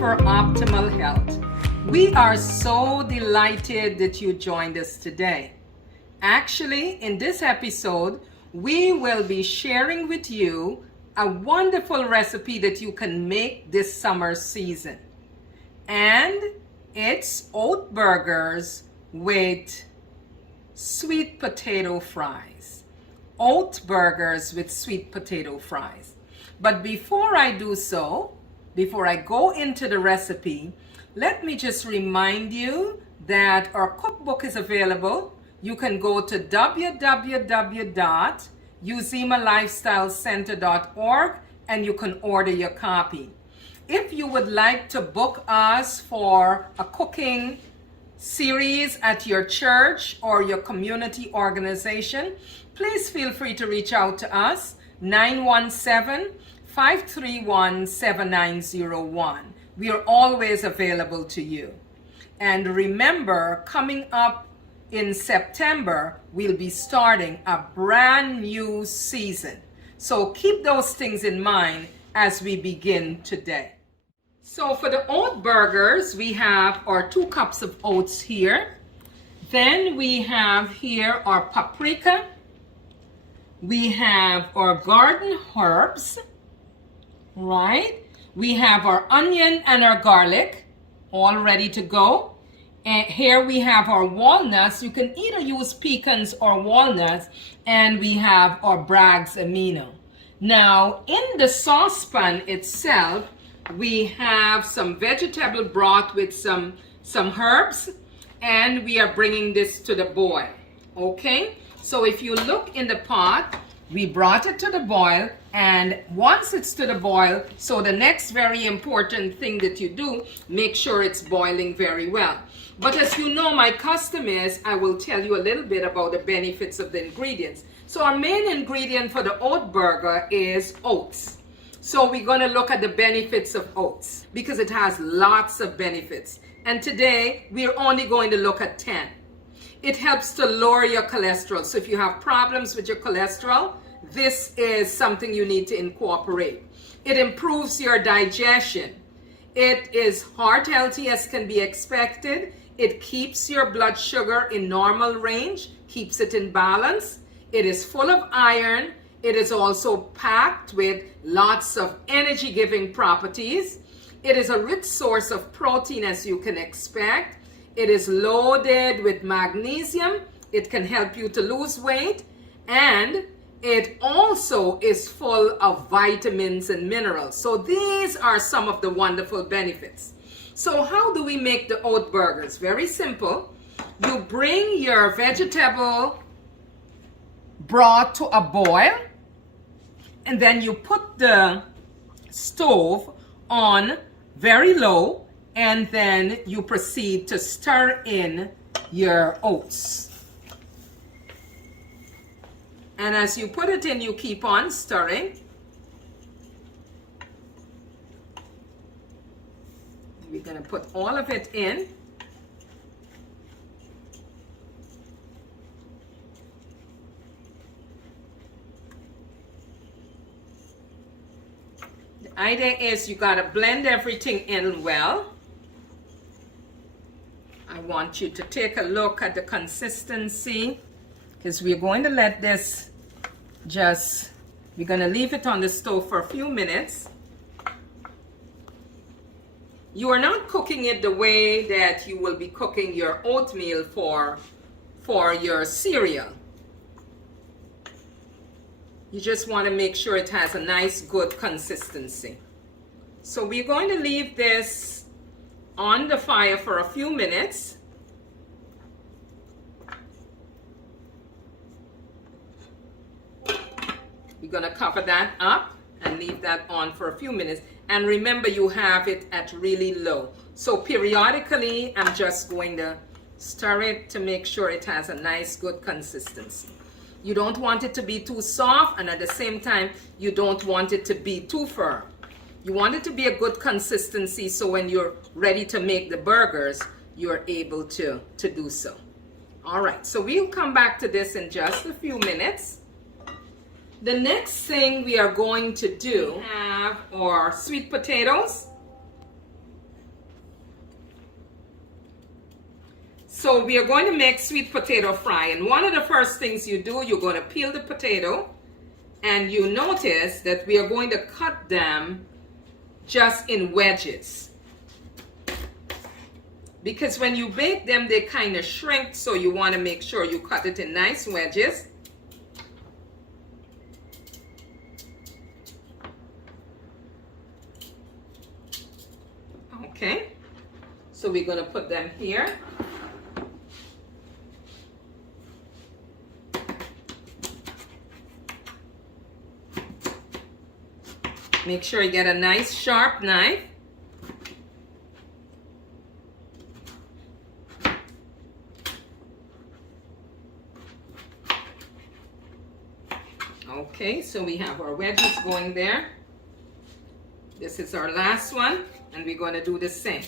for optimal health. We are so delighted that you joined us today. Actually, in this episode, we will be sharing with you a wonderful recipe that you can make this summer season. And it's oat burgers with sweet potato fries. Oat burgers with sweet potato fries. But before I do so, before I go into the recipe, let me just remind you that our cookbook is available. You can go to www.uzimalifestylecenter.org and you can order your copy. If you would like to book us for a cooking series at your church or your community organization, please feel free to reach out to us, 917-531-7901. We are always available to you. And remember, coming up in September, we'll be starting a brand new season. So keep those things in mind as we begin today. So for the oat burgers, we have our 2 cups of oats here. Then we have here our paprika. We have our garden herbs, right? We have our onion and our garlic all ready to go. And here we have our walnuts. You can either use pecans or walnuts. And we have our Bragg's amino. Now, in the saucepan itself, we have some vegetable broth with some herbs, and we are bringing this to the boil. Okay, so if you look in the pot, we brought it to the boil, and once it's to the boil, so the next very important thing that you do, make sure it's boiling very well. But as you know, my custom is I will tell you a little bit about the benefits of the ingredients. So our main ingredient for the oat burger is oats. So we're going to look at the benefits of oats because it has lots of benefits. And today we're only going to look at 10. It helps to lower your cholesterol. So if you have problems with your cholesterol, this is something you need to incorporate. It improves your digestion. It is heart healthy as can be expected. It keeps your blood sugar in normal range, keeps it in balance. It is full of iron. It is also packed with lots of energy-giving properties. It is a rich source of protein, as you can expect. It is loaded with magnesium. It can help you to lose weight. And it also is full of vitamins and minerals. So these are some of the wonderful benefits. So how do we make the oat burgers? Very simple. You bring your vegetable broth to a boil. And then you put the stove on very low, and then you proceed to stir in your oats. And as you put it in, you keep on stirring. We're going to put all of it in. The idea is you got to blend everything in well. I want you to take a look at the consistency because we're going to let this we're going to leave it on the stove for a few minutes. You are not cooking it the way that you will be cooking your oatmeal for your cereal. You just want to make sure it has a nice, good consistency. So we're going to leave this on the fire for a few minutes. You're going to cover that up and leave that on for a few minutes. And remember, you have it at really low. So periodically, I'm just going to stir it to make sure it has a nice, good consistency. You don't want it to be too soft, and at the same time, you don't want it to be too firm. You want it to be a good consistency so when you're ready to make the burgers, you're able to do so. All right, so we'll come back to this in just a few minutes. The next thing we are going to do, we have our sweet potatoes. So we are going to make sweet potato fry. And one of the first things you do, you're going to peel the potato. And you notice that we are going to cut them just in wedges. Because when you bake them, they kind of shrink. So you want to make sure you cut it in nice wedges. Okay. So we're going to put them here. Make sure you get a nice sharp knife. Okay, so we have our wedges going there. This is our last one, and we're going to do the same.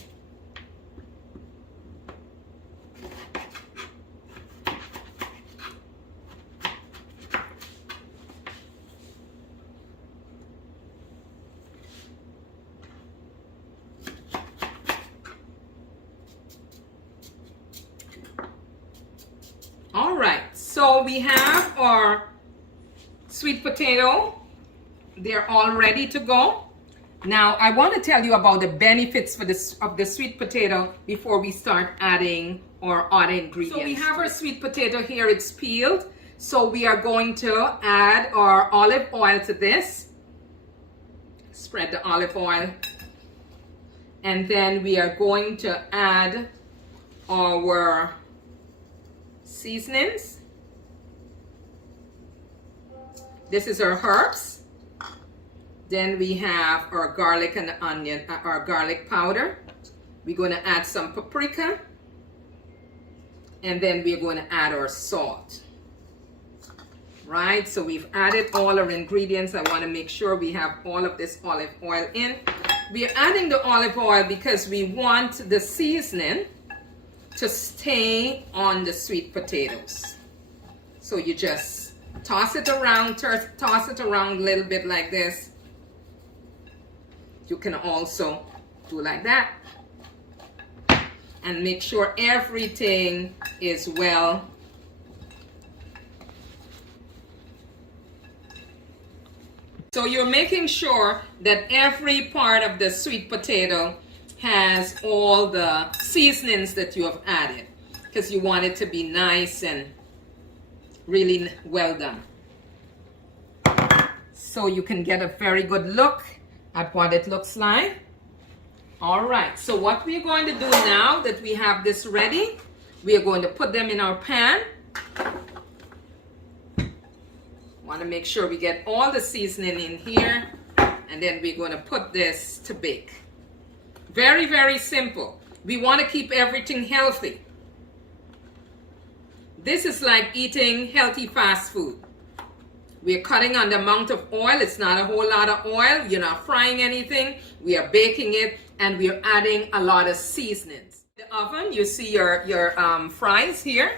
All right, so we have our sweet potato. They're all ready to go. Now, I want to tell you about the benefits for of the sweet potato before we start adding our other ingredients. So we have our sweet potato here. It's peeled. So we are going to add our olive oil to this. Spread the olive oil. And then we are going to add our seasonings. This is our herbs. Then we have our garlic and onion, our garlic powder. We're going to add some paprika. And then we're going to add our salt. Right, so we've added all our ingredients. I want to make sure we have all of this olive oil in. We are adding the olive oil because we want the seasoning to stay on the sweet potatoes. So you just toss it around, toss it around a little bit like this. You can also do like that. And make sure everything is well. So you're making sure that every part of the sweet potato has all the seasonings that you have added, because you want it to be nice and really well done. So you can get a very good look at what it looks like. All right, so what we're going to do now that we have this ready, we are going to put them in our pan. Want to make sure we get all the seasoning in here, and then we're going to put this to bake. Very, very simple. We want to keep everything healthy. This is like eating healthy fast food. We're cutting on the amount of oil. It's not a whole lot of oil. You're not frying anything. We are baking it, and we are adding a lot of seasonings. The oven, you see your fries here.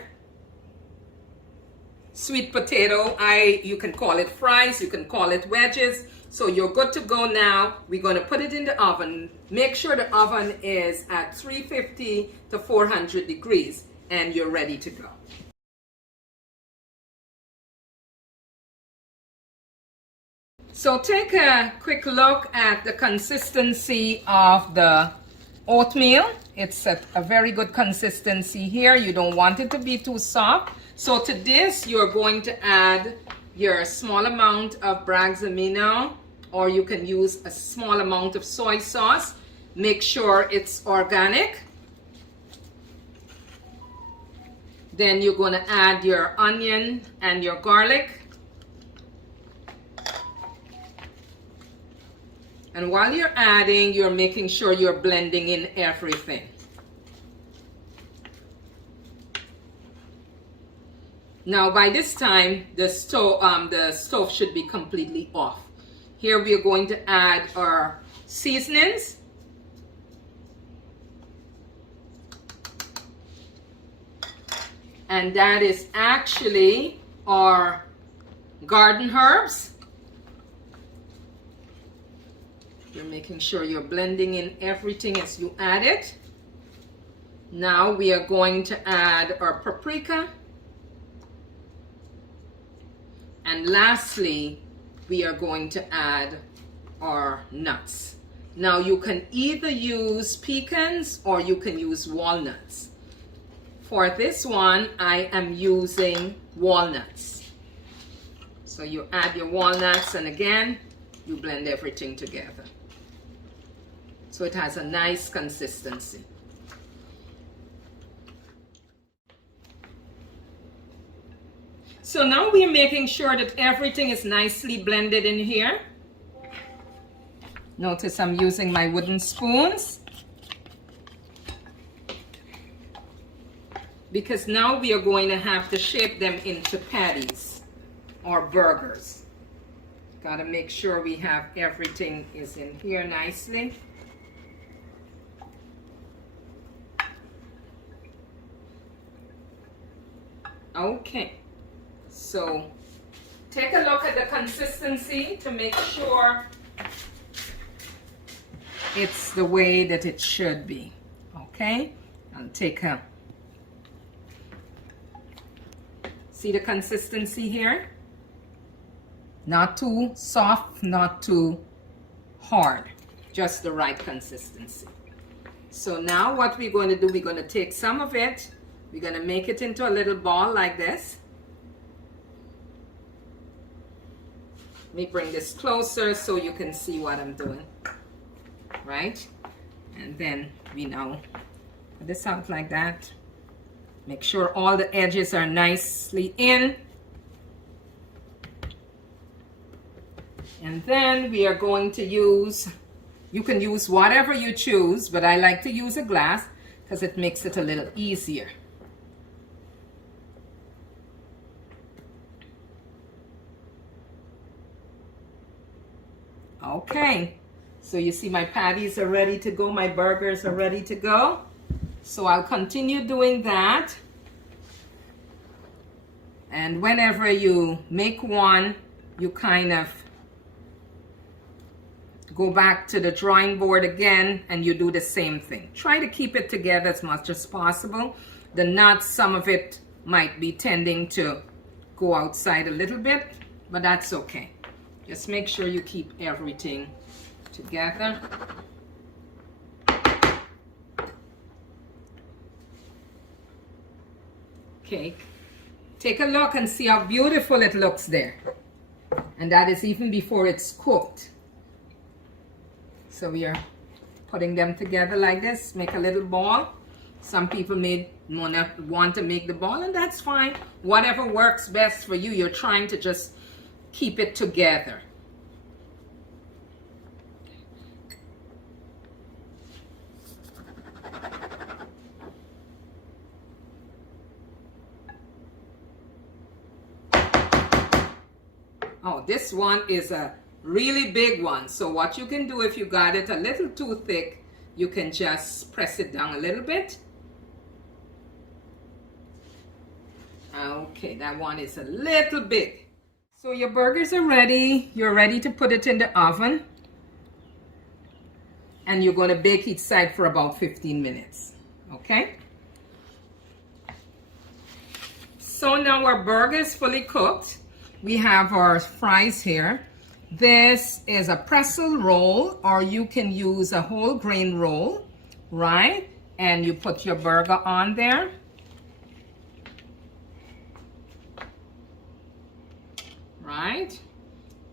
Sweet potato, you can call it fries, you can call it wedges. So you're good to go now. We're going to put it in the oven. Make sure the oven is at 350 to 400 degrees, and you're ready to go. So take a quick look at the consistency of the oatmeal. It's a very good consistency here. You don't want it to be too soft. So to this, you're going to add your small amount of Bragg's amino, or you can use a small amount of soy sauce. Make sure it's organic. Then you're going to add your onion and your garlic. And while you're adding, you're making sure you're blending in everything. Now by this time, the stove should be completely off. Here we are going to add our seasonings. And that is actually our garden herbs. You're making sure you're blending in everything as you add it. Now we are going to add our paprika. And lastly, we are going to add our nuts. Now you can either use pecans or you can use walnuts. For this one, I am using walnuts. So you add your walnuts and again, you blend everything together. So it has a nice consistency. So now we are making sure that everything is nicely blended in here. Notice I'm using my wooden spoons, because now we are going to have to shape them into patties or burgers. Gotta make sure we have everything is in here nicely. Okay, so take a look at the consistency to make sure it's the way that it should be. Okay, I'll take a, see the consistency here? Not too soft, not too hard, just the right consistency. So now what we're going to do, we're going to take some of it, we're going to make it into a little ball like this. Let me bring this closer so you can see what I'm doing. Right? And then we now put this out like that. Make sure all the edges are nicely in. And then we are going to use, you can use whatever you choose, but I like to use a glass because it makes it a little easier. Okay, so you see my patties are ready to go, my burgers are ready to go. So I'll continue doing that. And whenever you make one, you kind of go back to the drawing board again and you do the same thing. Try to keep it together as much as possible. The nuts, some of it might be tending to go outside a little bit, but that's okay. Just make sure you keep everything together. Okay, take a look and see how beautiful it looks there. And that is even before it's cooked. So we are putting them together like this, make a little ball. Some people may want to make the ball, and that's fine. Whatever works best for you, you're trying to just keep it together. Oh, this one is a really big one. So what you can do, if you got it a little too thick, you can just press it down a little bit. Okay, that one is a little big. So your burgers are ready. You're ready to put it in the oven. And you're going to bake each side for about 15 minutes. Okay? So now our burger is fully cooked. We have our fries here. This is a pretzel roll, or you can use a whole grain roll, right? And you put your burger on there. Right?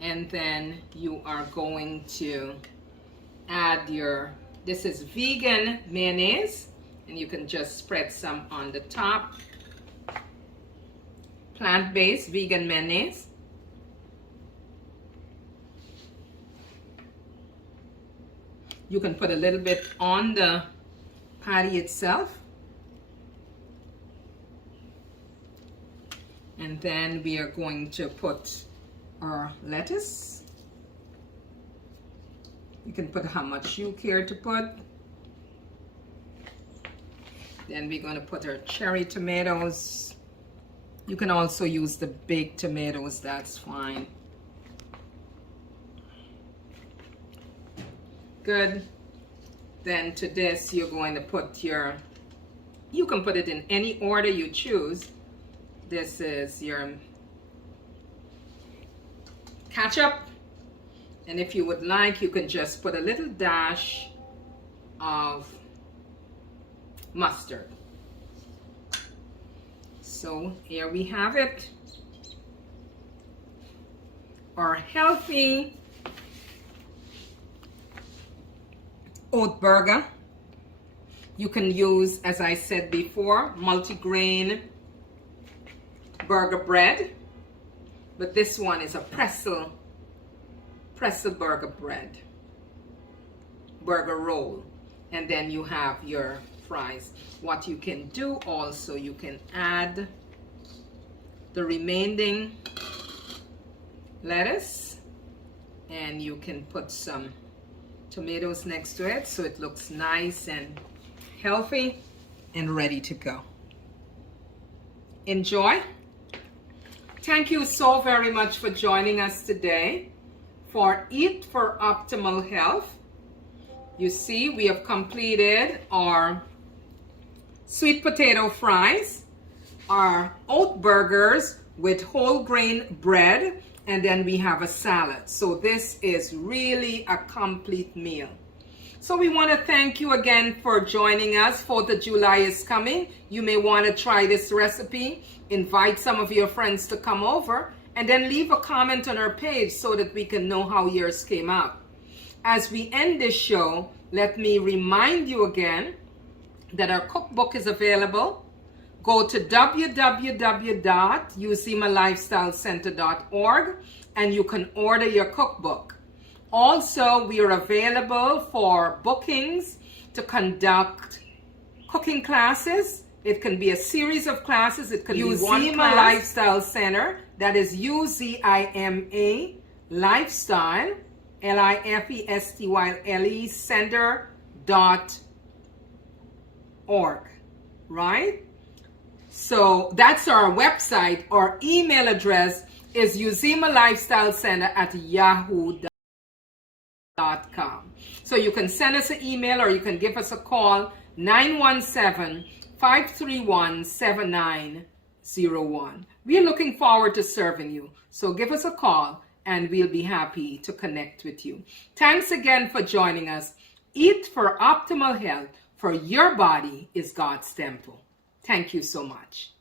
And then you are going to add your, this is vegan mayonnaise, and you can just spread some on the top. Plant-based vegan mayonnaise. You can put a little bit on the patty itself. And then we are going to put our lettuce. You can put how much you care to put. Then we're going to put our cherry tomatoes. You can also use the baked tomatoes, that's fine. Good. Then to this, you're going to put your You can put it in any order you choose. This is your ketchup, and if you would like, you can just put a little dash of mustard. So here we have it, our healthy oat burger. You can use, as I said before, multigrain burger bread, but this one is a pretzel burger bread, burger roll, and then you have your fries. What you can do also, you can add the remaining lettuce, and you can put some tomatoes next to it so it looks nice and healthy and ready to go. Enjoy. Thank you so very much for joining us today for Eat for Optimal Health. You see, we have completed our sweet potato fries, our oat burgers with whole grain bread, and then we have a salad. So this is really a complete meal. So we want to thank you again for joining us. 4th of July is coming. You may want to try this recipe, invite some of your friends to come over, and then leave a comment on our page so that we can know how yours came out. As we end this show, let me remind you again that our cookbook is available. Go to www.uzimalifestylecenter.org and you can order your cookbook. Also, we are available for bookings to conduct cooking classes. It can be a series of classes. It can be one class. Lifestyle Center, that is UZIMA Lifestyle, LIFESTYLE Center.org, right? So that's our website. Our email address is uzimalifestylecenter@yahoo.com. So you can send us an email or you can give us a call, 917-531-7901. We are looking forward to serving you. So give us a call and we'll be happy to connect with you. Thanks again for joining us. Eat for optimal health, for your body is God's temple. Thank you so much.